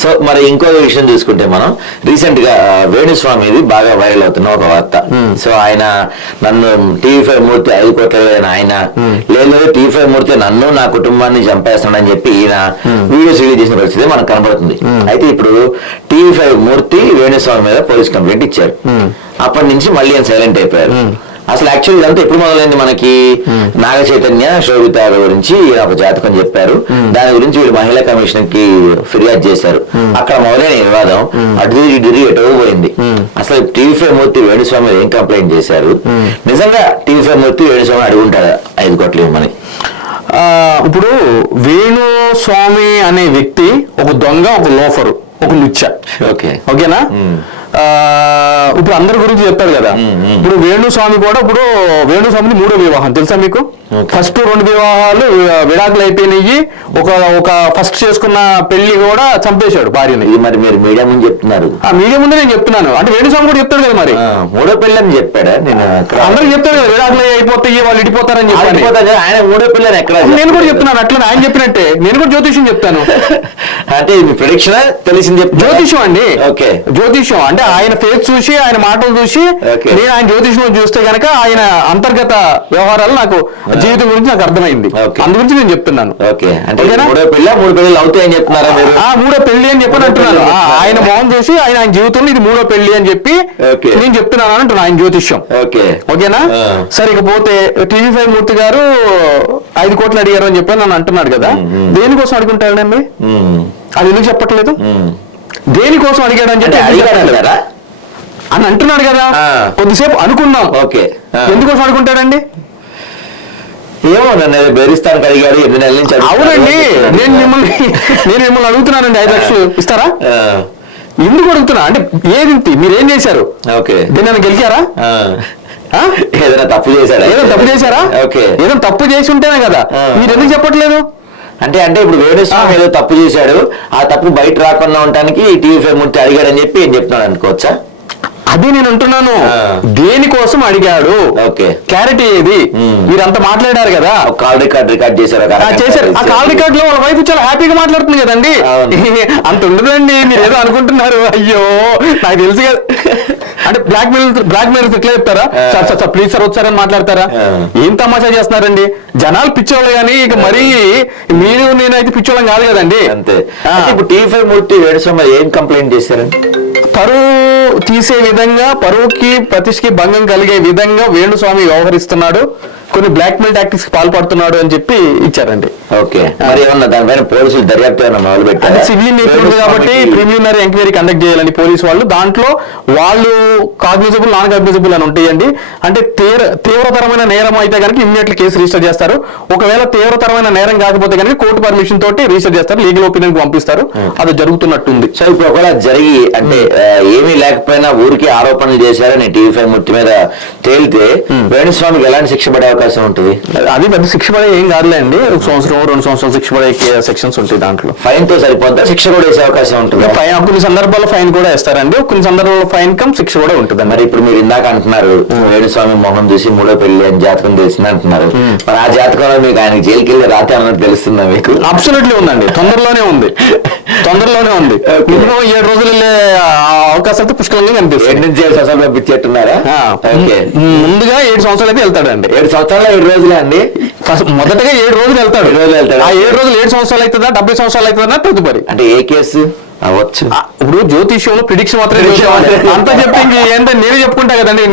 So మరి ఇంకో విషయం చూసుకుంటే మనం రీసెంట్ గా వేణుస్వామిది బాగా వైరల్ అవుతున్న ఒక వార్త. సో ఆయన నన్ను TV5 మూర్తి 5 కోట్ల ఆయన లేదు TV5 మూర్తి నన్ను నా కుటుంబాన్ని చంపేస్తానని చెప్పి ఈయన వీడియోస్ రిలీజ్ చేసిన పరిస్థితి మనకు కనబడుతుంది. అయితే ఇప్పుడు TV5 మూర్తి వేణుస్వామి మీద పోలీస్ కంప్లైంట్ ఇచ్చారు. అప్పటి నుంచి మళ్ళీ ఆయన సైలెంట్ అయిపోయారు. అసలు యాక్చువల్ ఇదంతా ఎప్పుడు మొదలైంది మనకి? నాగ చైతన్య శోభిత గురించి ఒక జాతకం చెప్పారు. దాని గురించి వీళ్ళు మహిళా కమిషన్ కి ఫిర్యాదు చేశారు. అక్కడ మొదలైన వివాదం అటు ఎటో పోయింది. అసలు TV5 మూర్తి వేణుస్వామి ఏం కంప్లైంట్ చేశారు? నిజంగా TV5 మూర్తి వేణుస్వామి అడుగుంటాడు 5 కోట్లు ఇవ్వమని? ఇప్పుడు వేణుస్వామి అనే వ్యక్తి ఒక దొంగ, ఒక లోఫరు, ఒక లుచ్చ. ఓకేనా? ఇప్పుడు అందరి గురించి చెప్తారు కదా. ఇప్పుడు వేణుస్వామి కూడా, ఇప్పుడు వేణుస్వామిది 3వ వివాహం తెలుసా మీకు? ఫస్ట్ 2 వివాహాలు విడాకులు అయిపోయినాయి. ఒక ఫస్ట్ చేసుకున్న పెళ్లి కూడా చంపేశాడు భార్యని. మరి మీరు మీడియా ముందు చెప్తున్నారు. మీడియా ముందే నేను చెప్తున్నాను. అంటే వేణుస్వామి కూడా చెప్తాడు కదా. మరి 3వ పెళ్లి అని చెప్పాడా? నేను అందరికి చెప్తాడు కదా, విడాకులు అయిపోతాయి వాళ్ళు ఇడిపోతారని చెప్పి. ఆయన 3వ పెళ్లి ఎక్కడ? నేను కూడా చెప్తున్నాను అట్లా. ఆయన చెప్పినట్టే నేను కూడా జ్యోతిష్యం చెప్తాను. అంటే మీ ప్రిడిక్షన్ తెలిసింది జ్యోతిష్యం అండి. ఓకే, జ్యోతిష్యం అంటే ఆయన ఫేస్ చూసి, ఆయన మాటలు చూసి, నేను ఆయన జ్యోతిష్యం చూస్తే గనక ఆయన అంతర్గత వ్యవహారాలు నాకు జీవితం గురించి నాకు అర్థమైంది. అందు గురించి నేను చెప్తున్నాను. మూడో పెళ్లి అవుతాయని చెప్తున్నారా? 3వ పెళ్లి అని చెప్పని అంటున్నాను. ఆయన మొహం చూసి ఆయన జీవితంలో ఇది 3వ పెళ్లి అని చెప్పి నేను చెప్తున్నాను అంటున్నాను ఆయన జ్యోతిష్యం. ఓకేనా? సరే, ఇకపోతే TV5 మూర్తి గారు 5 కోట్లు అడిగారు అని చెప్పి నన్ను అంటున్నాడు కదా. దేనికోసం అడుగుంటాడండి? అది ఎందుకు చెప్పట్లేదు? దేనికోసం అడిగాడు అని చెప్పి అని అంటున్నాడు కదా. కొద్దిసేపు అనుకున్నాం. ఎందుకోసం అడుగుంటాడండి? ఏమో నన్ను బెదిరిస్తానికి అడిగాడు 8 నెలల నుంచి. అవునండి, నేను మిమ్మల్ని అడుగుతున్నానండి 5 లక్షలు ఇస్తారా? ఎందుకు అడుగుతున్నా అంటే ఏది మీరేం చేశారు? దీన్ని గెలిచారా? ఏదైనా తప్పు చేశారా? ఏదైనా తప్పు చేసి ఉంటేనే కదా. మీరు ఎందుకు చెప్పట్లేదు? అంటే ఇప్పుడు వేణుస్వామి ఏదో తప్పు చేశాడు, ఆ తప్పు బయట రాకుండా ఉండటానికి TV5 మూర్తి అడిగాడని చెప్పి ఏం చెప్తున్నాడు అనుకోవచ్చా? అదే నేను అంటున్నాను. దేనికోసం అడిగాడు? క్లారిటీ ఏది? మీరంతా మాట్లాడారు కదా. కాల్ రికార్డ్ చేశారు. ఆ కాల్ రికార్డ్ లో వాళ్ళ వైఫ్ చాలా హ్యాపీగా మాట్లాడుతుంది కదండి. అంత ఉండదండి, మీరు ఏదో అనుకుంటున్నారు. అయ్యో నాకు తెలుసు కదా. అంటే బ్లాక్ మెయిల్ ఇట్లా చెప్తారా? సార్ ప్లీజ్ సార్ వచ్చారని మాట్లాడతారా? ఏం తమాషా చేస్తున్నారండి? జనాలు పిచ్చోళ్ళు కానీ ఇక మరీ మీరు నేనైతే పిచ్చోళ్ళం కాదు కదండి. అంతే. ఇప్పుడు TV5 మూర్తి వేణుస్వామి ఏం కంప్లైంట్ చేశారండి? పరువు తీసే విధంగా, పరువుకి ప్రతిష్ఠకి భంగం కలిగే విధంగా వేణుస్వామి వ్యవహరిస్తున్నాడు, కొన్ని బ్లాక్ మెయిల్ టాక్టిక్స్ పాల్పడుతున్నాడు అని చెప్పి ఇచ్చారండి. మరి ఏమన్నా దానిపైన పోలీసులు దర్యాప్తు మొదలు పెట్టారు? సివిల్ నేర్చుకుంది కాబట్టి ప్రిలిమినరీ ఎంక్వైరీ కండక్ట్ చేయాలని పోలీసు వాళ్ళు. దాంట్లో వాళ్ళు కాగ్నిజబుల్, నాన్ కాగ్నిజబుల్ అని ఉంటాయండి. అంటే తీవ్రతరమైన నేరం అయితే కనుక ఇమ్మీడియట్లీ కేసు రిజిస్టర్ చేస్తారు. ఒకవేళ తీవ్రతరమైన నేరం కాకపోతే కనుక కోర్టు పర్మిషన్ తోటి రిజిస్టర్ చేస్తారు, లీగల్ ఒపీనియన్ పంపిస్తారు. అది జరుగుతున్నట్టుంది. సో ఇప్పుడు ఒకవేళ జరిగి అంటే ఏమీ లేకపోయినా ఊరికి ఆరోపణలు చేశారని TV5 మూర్తి మీద తేలితే వేణుస్వామికి ఎలాంటి శిక్ష పడే అవకాశం ఉంటుంది? అది పెద్ద శిక్ష పడే ఏం కాదులే అండి. 1 సంవత్సరం 2 సంవత్సరాలు శిక్ష పడే సెక్షన్స్ ఉంటాయి. దాంట్లో ఫైన్ తో సరిపోద్దా? శిక్ష కూడా వేసే అవకాశం ఉంటుంది? కొన్ని సందర్భాల్లో ఫైన్ కూడా వేస్తారండి, కొన్ని సందర్భాల్లో ఫైన్ కమ్ శిక్ష కూడా ఉంటుంది. మరి ఇప్పుడు మీరు ఇందాక అంటున్నారు వేణుస్వామి మొహం చూసి 3వ పెళ్లి అని జాతకం తెలిసింది అంటున్నారు. మరి ఆ జాతకంలో మీకు ఆయనకి జైలుకి వెళ్ళి రాతే అన్నట్టు తెలుస్తుందా మీకు? అబ్సల్యూట్లీ ఉందండి, తొందరలోనే ఉంది. 7 రోజులు వెళ్ళే అవకాశాలు పుష్కలంగా కనిపిస్తుంది. జైలు సంవత్సరాలు పంపించేట్టున్నారా? ముందుగా 7 సంవత్సరాలు అయితే వెళ్తాడండి. 7 సంవత్సరాలు 7 రోజులే అండి. మొదటగా 7 రోజులు వెళ్తాడు. ఆ 7 రోజులు 7 సంవత్సరాలు అవుతుందా 70 సంవత్సరాలు అవుతుందా తదుపరి. అంటే ఏ కేసు అవ్వచ్చు? ఇప్పుడు జ్యోతిష్యంలో ప్రిడిక్షన్ మాత్రమే అంతా చెప్పి ఏంటంటే నేనే చెప్పుకుంటా కదండి.